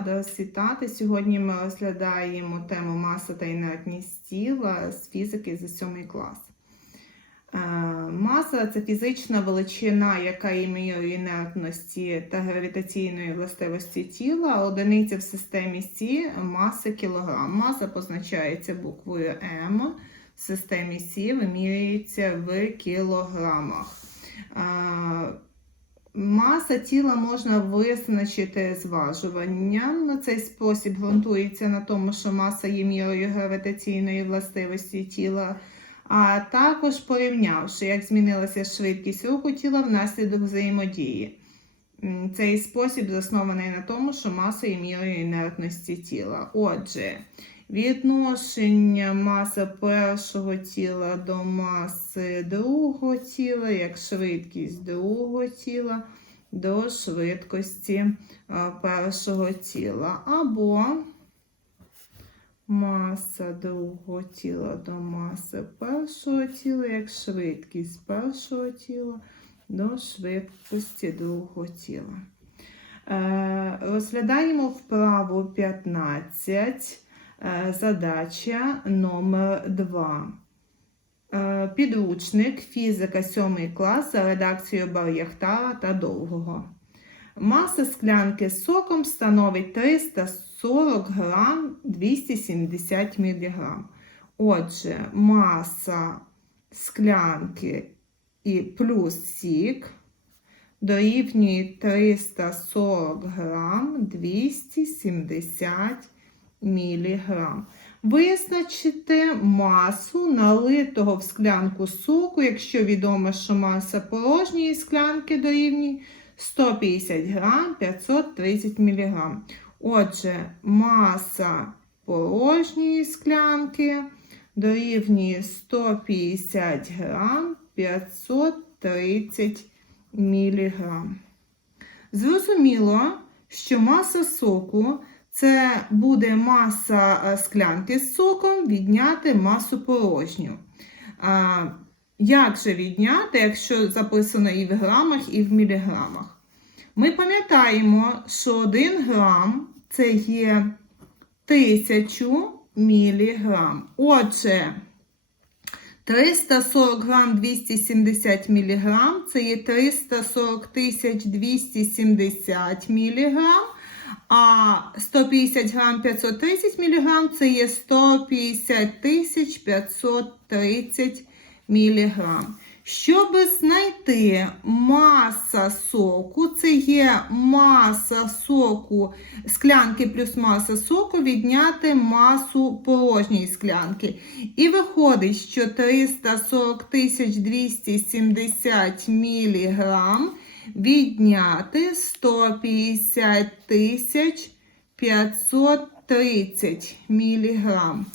рада вас вітати. Сьогодні ми розглядаємо тему маса та інертність тіла з фізики за 7 клас. Е, Маса це фізична величина, яка є мірою інертності та гравітаційної властивості тіла. Одиниця в системі Сі маси кілограм. Маса позначається буквою М. В системі Сі вимірюється в кілограмах. Маса тіла можна визначити зважуванням. Цей спосіб ґрунтується на тому, що маса є мірою гравітаційної властивості тіла, а також порівнявши, як змінилася швидкість руху тіла внаслідок взаємодії. Цей спосіб заснований на тому, що маса є мірою інертності тіла. Отже, відношення маси першого тіла до маси другого тіла, як швидкість другого тіла до швидкості е, першого тіла. Або маса другого тіла до маси першого тіла, як швидкість першого тіла до швидкості другого тіла. Е, Розглядаємо вправу 15. Е, Задача номер 2. Підручник фізика 7 клас за редакцією Бар'яхтара та Довгого. Маса склянки з соком становить 340 грам 270 мг. Отже, маса склянки і плюс сік дорівнює 340 грам 270 мг. Визначити масу налитого в склянку соку, якщо відомо, що маса порожньої склянки дорівнює 150 грам 530 мг. Отже, маса порожньої склянки дорівнює 150 грам 530 мг. Зрозуміло, що маса соку це буде маса е, склянки з соком відняти масу порожню. Як же відняти, якщо записано і в грамах, і в міліграмах? Ми пам'ятаємо, що 1 грам це є 1000 міліграм. Отже, 340 грам 270 міліграм це є 340 270 міліграм. А 150 грам 530 мг це є 150 тисяч 530 мг. Щоб знайти маса соку, це є маса соку склянки плюс маса соку, відняти масу порожньої склянки. І виходить, що 340 270 міліграм відняти 150 тисяч 530 міліграм.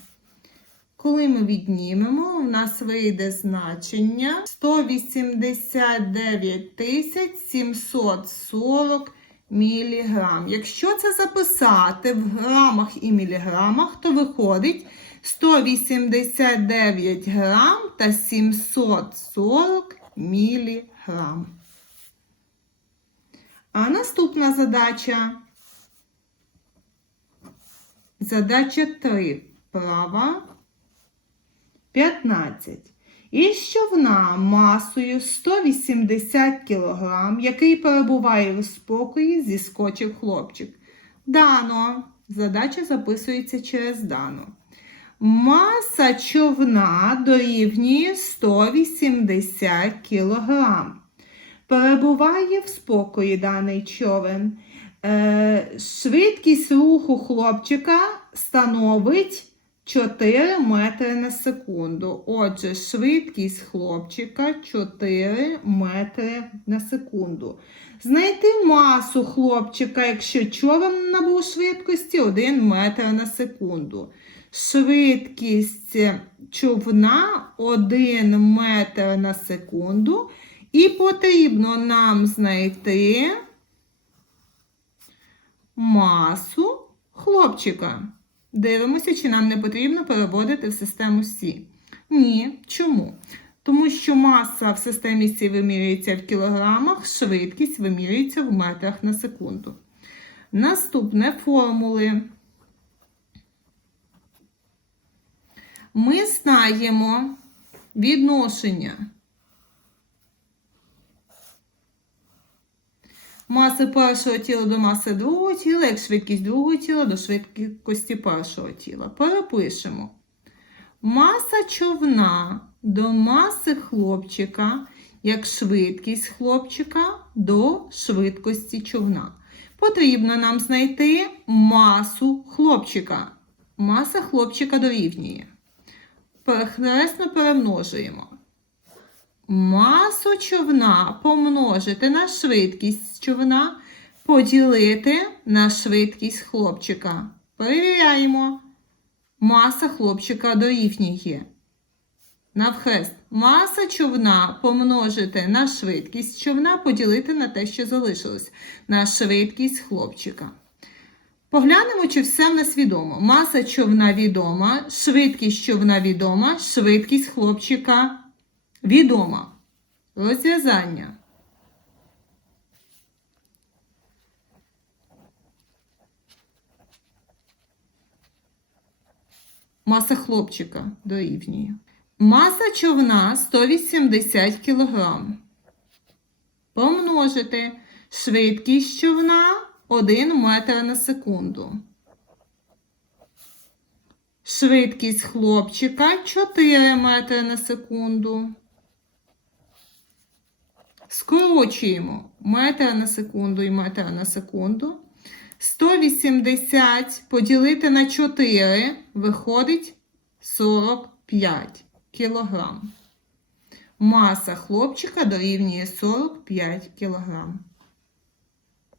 Коли ми віднімемо, у нас вийде значення 189 тисяч 740 міліграм. Якщо це записати в грамах і міліграмах, то виходить 189 грам та 740 міліграм. А наступна задача. Задача 3. Права 15. Із човна масою 180 кг, який перебуває в спокої, зіскочив хлопчик. Дано. Задача записується через дано. Маса човна дорівнює 180 кг. Перебуває в спокої даний човен. Е, швидкість руху хлопчика становить 4 метри на секунду. Отже, швидкість хлопчика 4 метри на секунду. Знайти масу хлопчика, якщо човен набув швидкості 1 метр на секунду. Швидкість човна 1 метр на секунду. І потрібно нам знайти масу хлопчика. Дивимося, чи нам не потрібно переводити в систему Сі. Ні. Чому? Тому що маса в системі Сі вимірюється в кілограмах, швидкість вимірюється в метрах на секунду. Наступне формули. Ми знаємо відношення маси першого тіла до маси другого тіла, як швидкість другого тіла до швидкості першого тіла. Перепишемо. Маса човна до маси хлопчика, як швидкість хлопчика до швидкості човна. Потрібно нам знайти масу хлопчика. Маса хлопчика дорівнює. Перехресно перемножуємо. Масу човна помножити на швидкість човна, поділити на швидкість хлопчика. Перевіряємо. Маса хлопчика дорівнює. Навхрест. Маса човна помножити на швидкість човна, поділити на те, що залишилось. На швидкість хлопчика. Поглянемо, чи все в нас відомо. Маса човна відома, швидкість човна відома, швидкість хлопчика відома. Розв'язання. Маса хлопчика дорівнює. Маса човна 180 кг. Помножити швидкість човна 1 метр на секунду. Швидкість хлопчика 4 метри на секунду. Скорочуємо метра на секунду і метра на секунду. 180 поділити на 4 виходить 45 кілограм. Маса хлопчика дорівнює 45 кілограм.